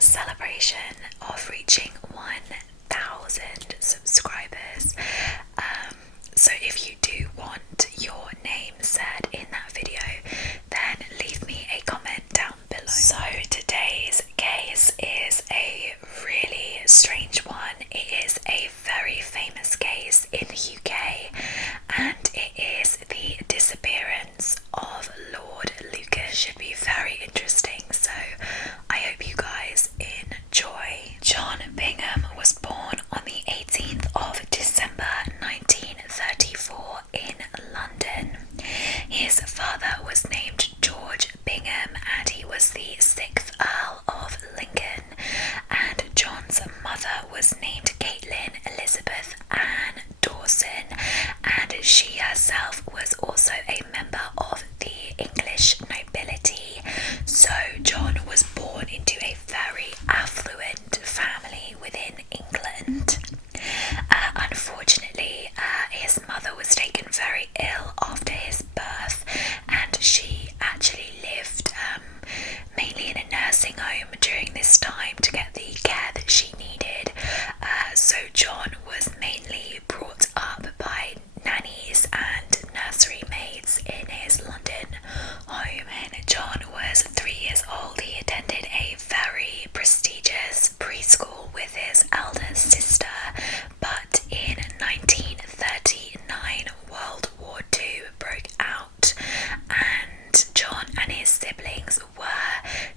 celebration of reaching 1,000 subscribers. So if you do want your name said in that video, then leave me a comment down below. So today's case is a really strange one. It is a very famous case in the UK, and it is the disappearance of Lord Lucas. Should be very interesting, so I hope you guys enjoy. John Bingham was born on the 18th of December 1934 in London. His father was named George Bingham, and he was the 6th Earl of Lincoln, and John's mother was named Caitlin Elizabeth Ann Dawson, and she herself was also a member of the English nobility. So John was born into a very affluent family within England. Unfortunately, his mother was taken very ill after his birth, and she actually lived mainly in a nursing home during this time to get the care that she needed. So John was mainly brought up by nannies and nursery maids in his London home. When John was 3 years old, he attended a very prestigious preschool with his elder sister, but in 1939 World War II broke out, and John and his siblings were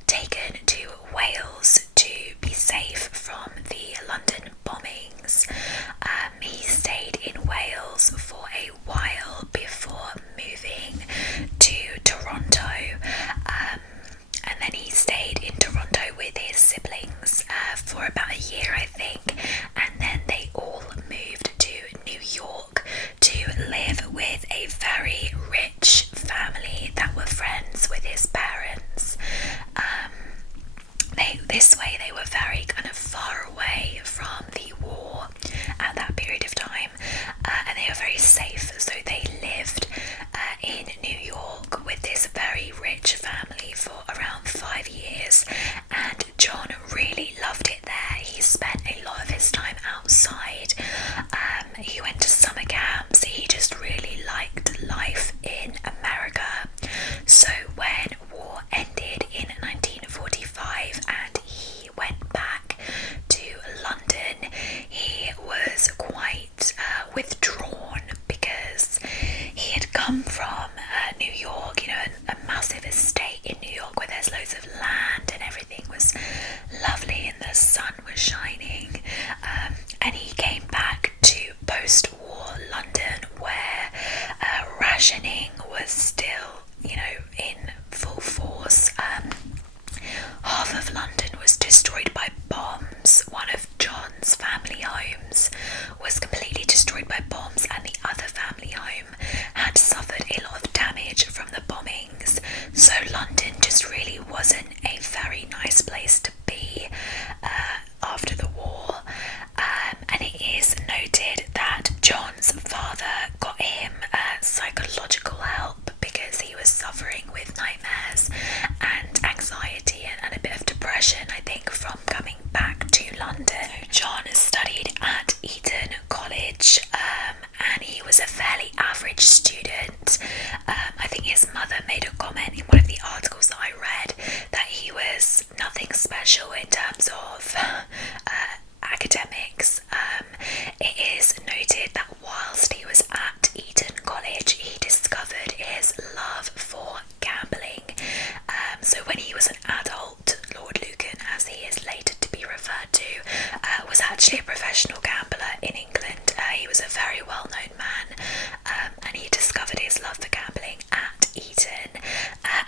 taken to Wales to be safe from the London bombings. He stayed in Wales for a while before moving to Toronto, and then he stayed in Toronto with his siblings for about a year, I think, and then they all moved to New York to live with a very rich family that were friends with his parents. This way they were very kind of far away from the war at that period of time, and they were very safe, so they lived in New York with this very rich family for around 5 years, and John really loved it there. He spent a lot of his time outside. He went to summer camps. He just really liked life in America. So when war ended in 1945 and he went back to London, he was quite withdrawn, because he had come from New York, a massive estate in New York where there's loads of land and everything was lovely and the sun was shining, and he came back to post-war London where rationing was still, in full force. Half of London was destroyed by bombs. One of John's family homes was completely destroyed by bombs, and the other family home had suffered a lot of damage from the bombings. So London just really wasn't a very nice place to be after the war. And it is noted that John's father got him psychological help because he was suffering with nightmares and anxiety and a bit of depression, I think, from coming back to London. John studied at Eton College, and he was a fairly average student. I think his mother made a comment in one of the articles that I read that he was nothing special in terms of academics. It is noted that whilst he was at Eton College, he discovered his love for gambling. So when he was an adult, Lord Lucan, as he is later to be referred to, was actually a professional gambler in England. He was a very well-known man, and he discovered his love for gambling at Eton.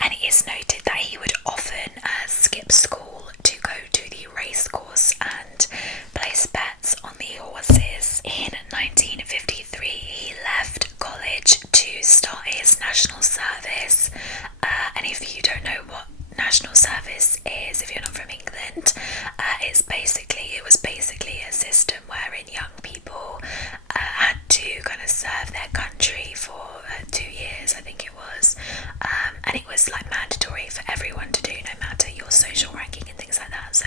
And it is noted that he would often skip school to go to the racecourse and place bets on the horses. In 1953, he left college to start his national service. And if you don't know what national service is, if you're not from England, it was basically a system wherein young people had to kind of serve their country for 2 years, I think it was, and it was like mandatory for everyone to do, no matter your social ranking and things like that. So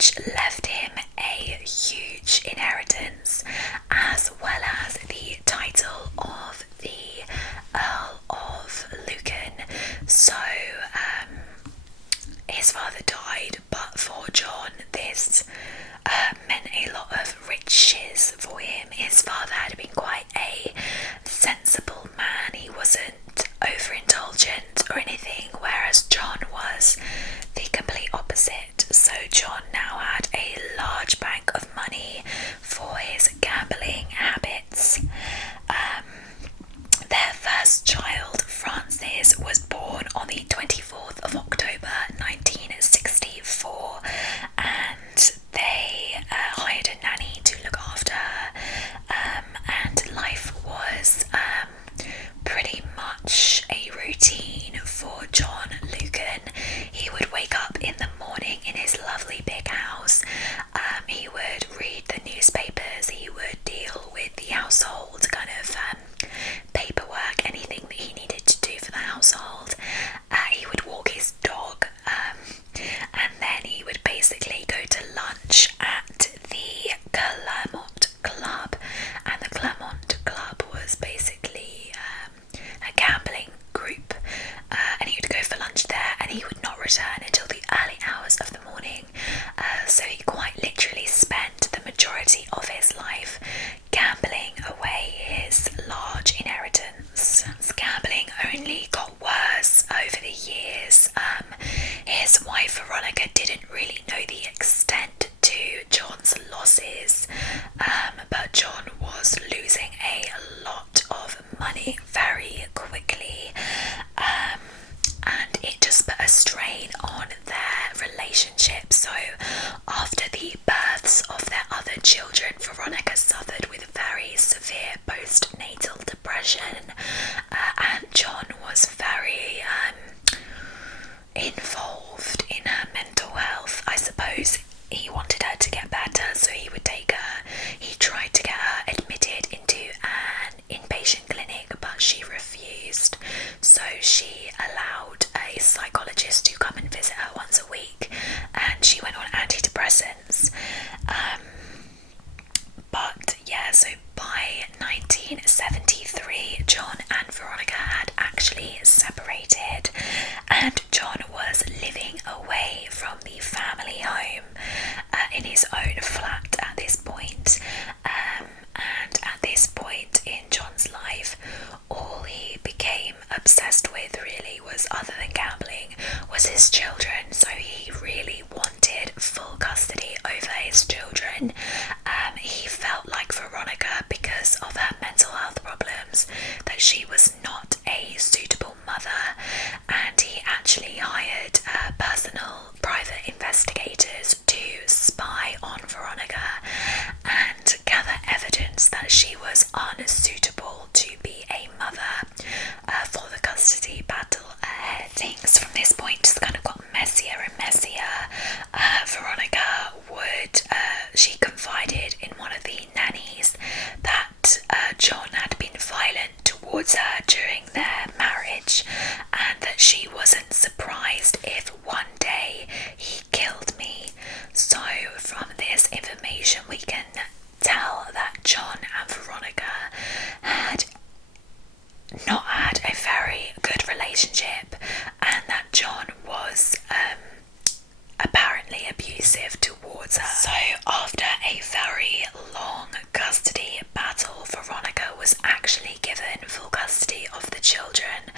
which left him a huge inheritance, as well as the title of the Earl of Lucan. So his father died, but for John this meant a lot of riches for him. His father had been quite a sensible man. He wasn't overindulgent or anything, whereas John was the complete opposite. So John now had a large bank of money for his gambling habits. Their first child, Francis, was born on the 24th of October 1964, and they hired a nanny to look after her, and life was pretty much a routine for John Lucan. He would wake up in the morning in his lovely big house. He would read the newspapers, he would deal with the household kind of paperwork, anything that he needed to do for the household. He would walk his dog, and then he would basically go to lunch at the Claremont Club, and the Claremont Club was basically a gambling group, and he would go for lunch there, and he would not return until the early hours of the morning. So he quite literally spent the majority of his life gambling away his large inheritance. Gambling only got worse over the years. His wife Veronica didn't really know the extent to John's losses, but John was losing a lot of money very quickly, and it just put a strain on their relationship. So after the births of their other children, Veronica suffered with very severe postnatal depression, and John was very involved in her mental health. I suppose he wanted her to get better, so he would take her. He tried to get her admitted into an inpatient clinic, but she refused. So she allowed a psychologist to come and visit her once a week, and she went on antidepressants. But yeah, so by 1973, John and Veronica had actually separated, and John was living away from the family home in his own flat at this point. And at this point in John's life, all he became obsessed with really was, other than gambling, was his children. So he really wanted full custody over his children. He felt like Veronica, because of her mental health problems, that she was not a suitable mother, and he actually hired personal private investigators to spy on Veronica and gather evidence that she was unsuitable to be a mother for the custody battle ahead. Things from this point just kind of got messier and messier. Veronica would, she confided in one of the nannies that John had been violent towards her during their marriage, and that she wasn't surprised if one day he killed me. So from this information we can tell that John and Veronica had not had a very good relationship, and that John was apparently abusive towards her. So after a very long custody battle, Veronica was actually given full custody of the children,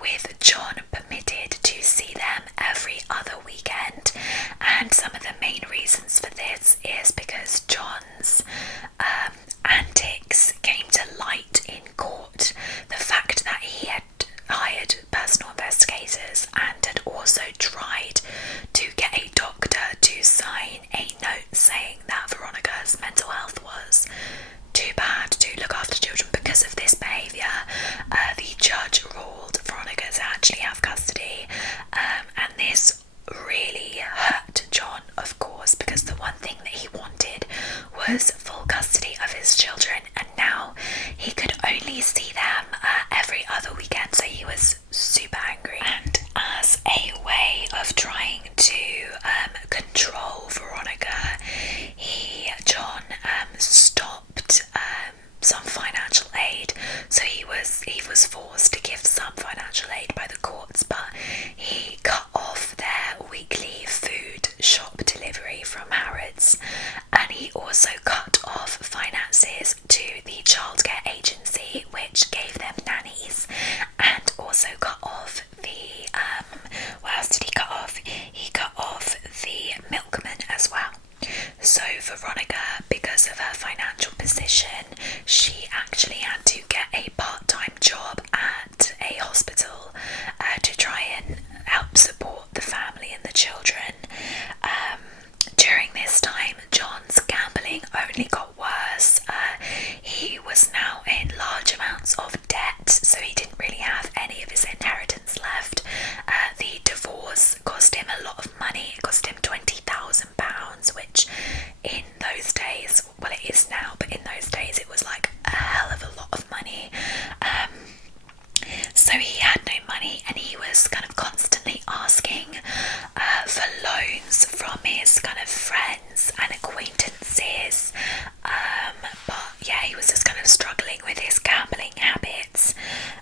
with John permitted to see them every other weekend. And some of the main reasons for this is because John's antics came to light in court. The fact that he had hired personal investigators and had also tried to get a doctor to sign a note saying that Veronica's mental health was too bad to look after children because of this behaviour. The judge ruled Veronica to actually have custody, and this really hurt John, of course, because the one thing that he wanted was full custody of his children, and now he could only see them every other weekend, so he was super angry. And as a way of trying to control Veronica, also cut off finances to the childcare agency, which gave them nannies, and also cut off the, what else did he cut off? He cut off the milkman as well. So Veronica, because of her financial position, she actually had to get a part-time job at a hospital to try and help support the family and the children. During this time, John's gambling only got worse. He was now in large amounts of debt, so he didn't really have any of his inheritance left. The divorce cost him a lot of money. It cost him £20,000, which in those days, well, it is now, but in those days it was like a hell of a lot of money. So he had no money, and he was kind of constantly asking for loans from his kind of friends and acquaintances. But yeah, he was just kind of struggling with his gambling habits.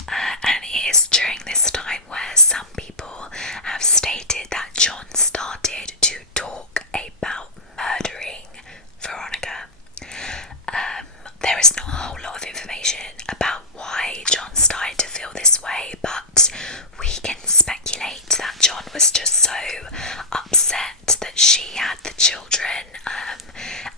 And it is during this time where some people have stated that John started to talk about murdering Veronica. There is not a whole lot of information about why John started to feel this way, but we can speculate that John was just so upset that she had the children,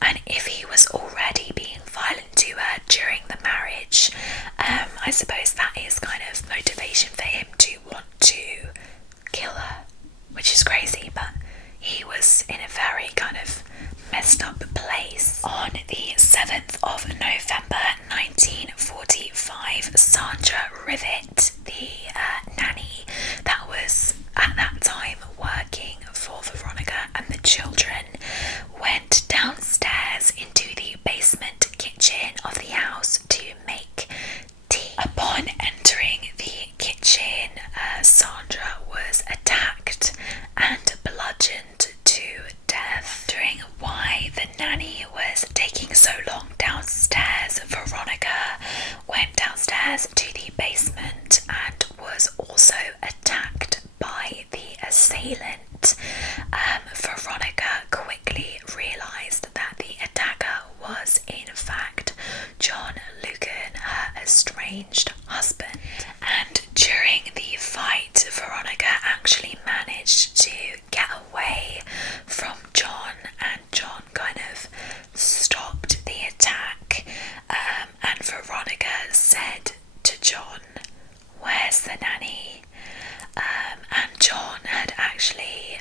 and if he was already being violent to her during the marriage, I suppose that is kind of motivation for him to want to kill her, which is crazy, but he was in a very kind of messed up place. On the 7th of November 1945, Sandra Rivet, the nanny that was at that time working for Veronica and the children, went downstairs into the basement kitchen of the house to make tea. Upon entering the kitchen, Sandra was attacked and bludgeoned to death. Wondering why the nanny was taking so long downstairs, Veronica went downstairs to the basement and was also attacked by the assailant. Veronica quickly realised that the attacker was in fact John Lucan, her estranged husband. And during the fight, Veronica actually managed to get away from John, and John kind of stopped the attack. And Veronica said to John, "Where's the nanny?" And John had actually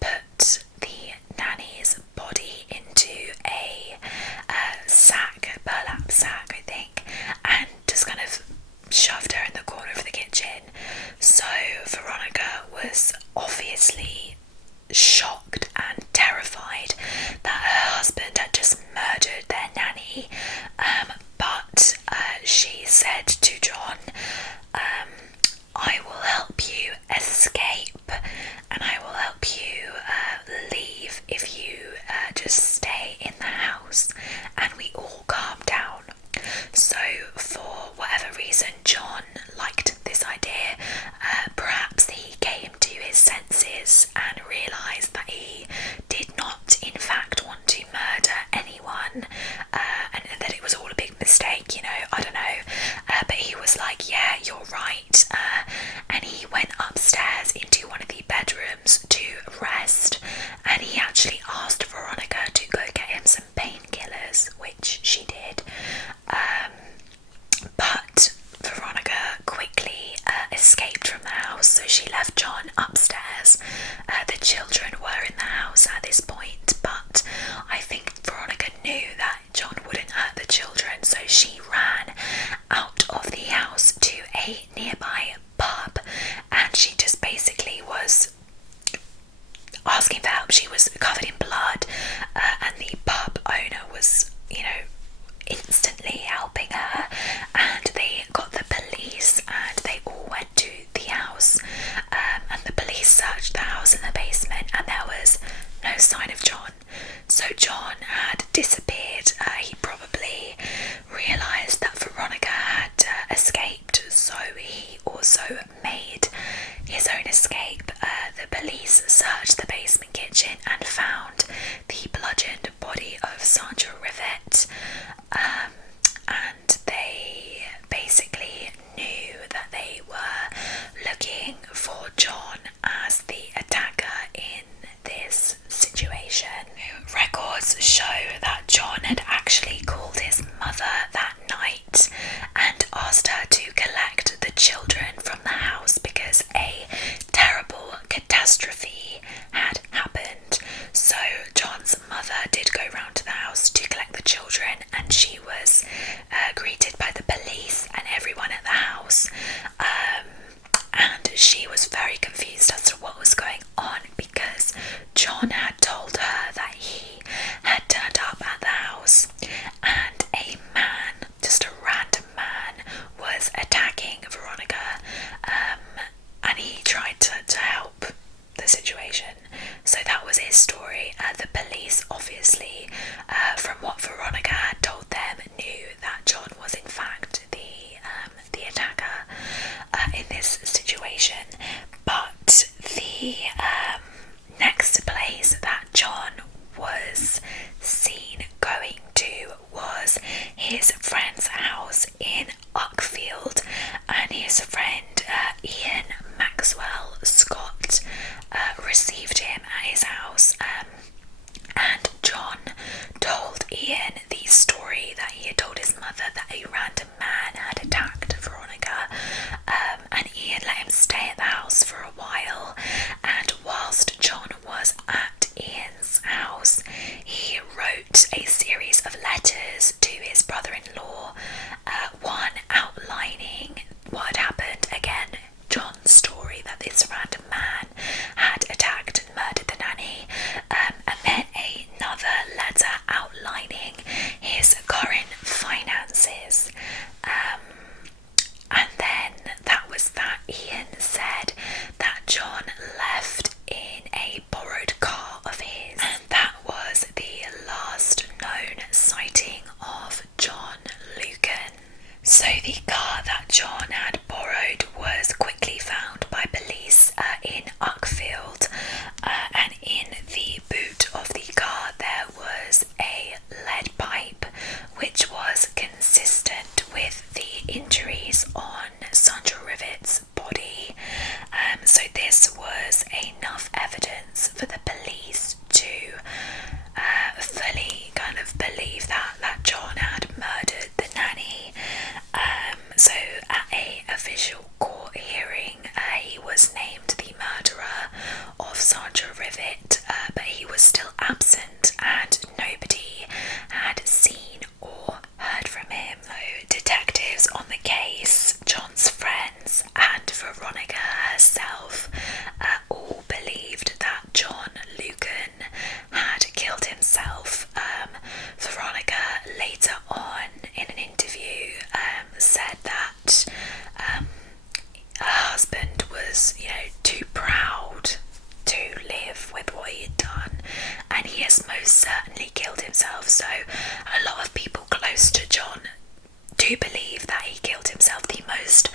put the nanny's body into a sack, burlap sack, I think, and just kind of shoved her in the corner of the kitchen. So Veronica was obviously shocked and terrified that her husband had just murdered their nanny, but she said to John, "I will help you escape, and I will help you leave if you just stay in the house and we all calm down." So for whatever reason, John liked this idea. Perhaps he came to his senses and realised that he did not in fact want to murder anyone, and that it was all a big mistake, you know, I don't know, but he was like, "Yeah, you're right," and he went upstairs into one of the bedrooms to rest, and he actually asked Veronica to go get him some painkillers, which she did. But Veronica quickly escaped from the house, so she left John upstairs. The children were in the house at this point, but I think Veronica knew that John wouldn't hurt the children, so she ran out of the house to a nearby pub, and she just basically was asking for help. She was covered in blood, and the pub owner was, you know, instantly helping her, and they got the police, and they all went to the house, and the police searched the house in the basement, and there was no sign of John. So John had disappeared. He probably realised that Veronica had escaped, so he also made his own escape. The police searched the basement kitchen and found the bludgeoned body of Sandra actually called his mother that night and asked her to collect the children from the house because a terrible catastrophe had happened. So John's mother did go round to the house to collect the children, and she was greeted by the police and everyone at the house. And she was very confused as to what was going on because John had told her that he had turned up at the house and a man, just a random man, was attacking Veronica, and he tried to help the situation. So that was his story. The police, obviously, from what Veronica had told them, knew that John was in fact the attacker in this situation. But the next place that John was seen going to was his friend's house in Uckfield, and his friend Ian Maxwell Scott received him at his house, and John told Ian the story that he had told his mother, that a random man had attacked Veronica, and Ian let him stay at the house for a while. And whilst John was at Ian's house, he wrote a series of letters to his brother-in-law, one outlining what had happened, again John's story that this random man had attacked and murdered the nanny, and then another letter outlining his current finances. And then that was that. Ian said that John left in a borrowed car of his, and that was the last known sighting of John Lucan. So the car that John had borrowed was quickly found by police in Uckfield, and in the boot of the car there was a lead pipe which was consistent with the injuries on Sandra Rivet's body. So this was enough evidence for the police to fully kind of believe that John had murdered the nanny. So at a official court hearing, he was named the murderer of Sandra Rivet, but he was still absent and nobody had seen or heard from him. So detectives on the case, John's friends and Veronica herself all believed that John Lucan had killed himself. Veronica later on in an interview said that her husband was, too proud to live with what he had done, and he has most certainly killed himself. So a lot of people close to John do believe that he killed himself. The most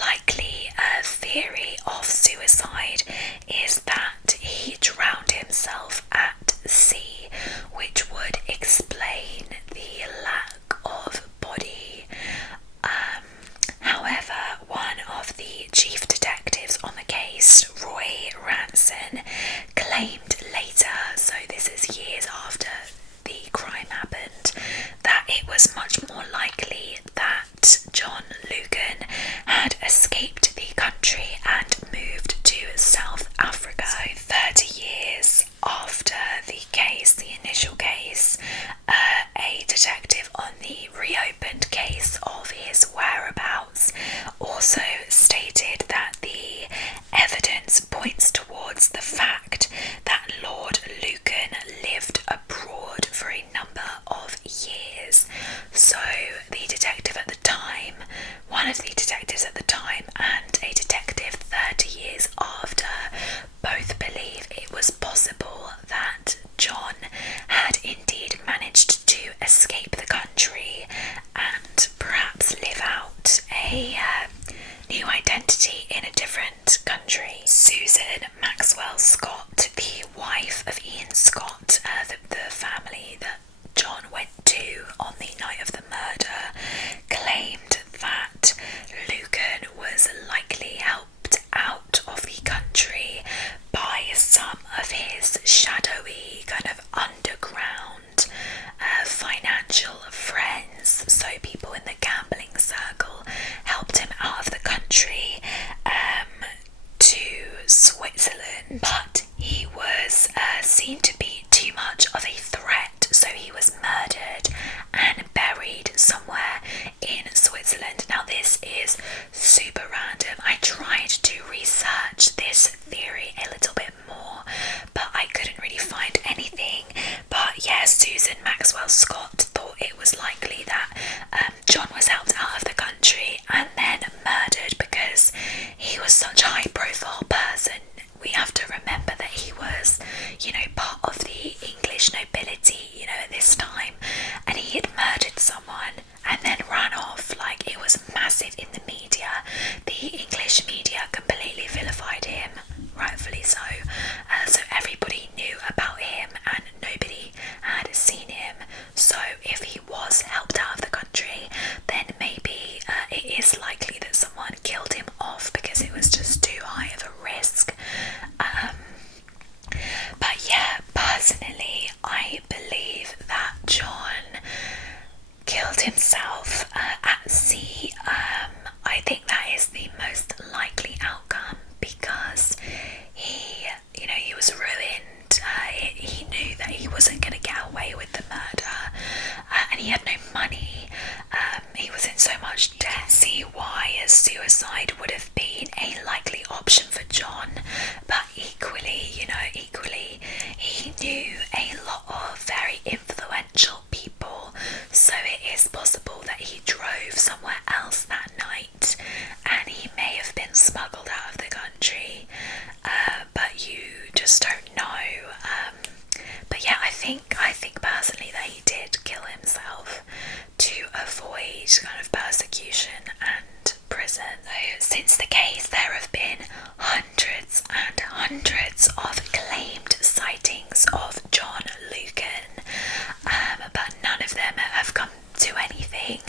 likely theory of suicide is that he drowned himself at sea, which would explain the lack of body. However, one of the chief detectives on the case, Roy Ranson, claimed later, so this is years after the crime happened, that it was much more likely that John Lucan had escaped the country and as well, Scott thought it was likely that John was helped out of the country and then murdered because he was such a high profile person. We have to remember that he was, part of the English nobility, at this time, and he had murdered someone and then ran off. Like, it was massive in the media. The English media completely vilified him, rightfully so. So everybody knew about him and nobody had seen him. So if he was helped out of the country, then maybe it is likely that someone killed him off because it was just too high of a risk. But yeah, personally, I believe that John killed himself at sea. I think that is the most likely outcome because he was ruined. He knew that he wasn't going to get away with the murder, and he had no money. He was in so much debt. See why a suicide would have been a likely option for John, but equally, he knew a lot of very influential people, so it is possible that he drove somewhere else that night and he may have been smuggled out of the country, but you just don't know. But yeah, I think personally that he did kill himself to avoid kind of persecution and prison. So since the case, there have been hundreds and hundreds of claimed sightings of John Lucan, but none of them have come to anything.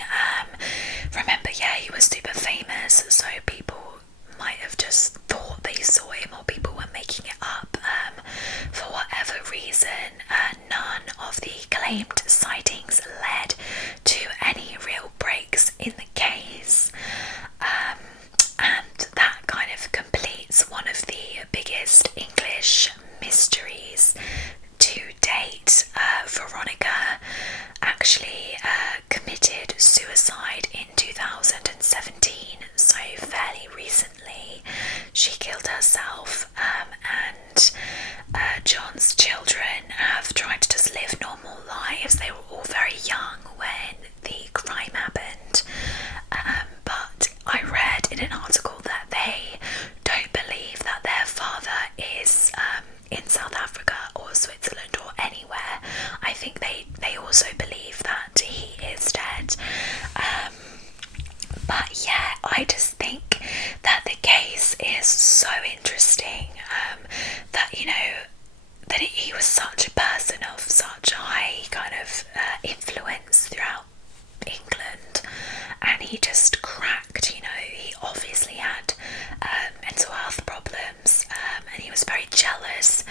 Remember, he was super famous, so people might have just thought they saw him, or people were making it up. For whatever reason, none of the claimed sightings led to any real breaks in the case. And that kind of completes one of the biggest English mysteries to date. Veronica actually committed suicide in 2017, so fairly recently. She killed herself, and John's children have tried to just live normal lives. They were all very young when the crime happened, but I read in an article that they don't believe that their father is in South Africa or Switzerland or anywhere. I think they also believe that he is dead. But yeah, I just think that the case is so interesting, that that he was such a person of such high kind of influence throughout England, and he just cracked. He obviously had mental health problems, and he was very jealous,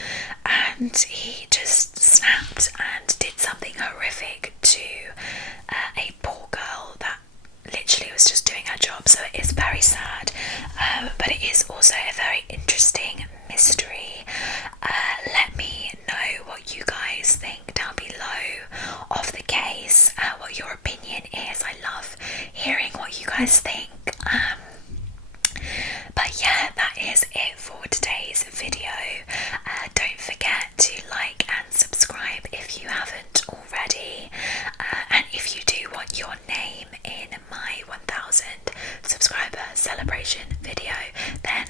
and he just snapped and did something horrific to a poor girl that literally was just doing her job. So it is very sad, but it is also a very interesting mystery. Let me know what you guys think down below of the case, what your opinion is. I love hearing what you guys think. But yeah, that is it for today's video. Don't forget to like and subscribe if you haven't already, and if you do want your name in my 1000 subscriber celebration video, then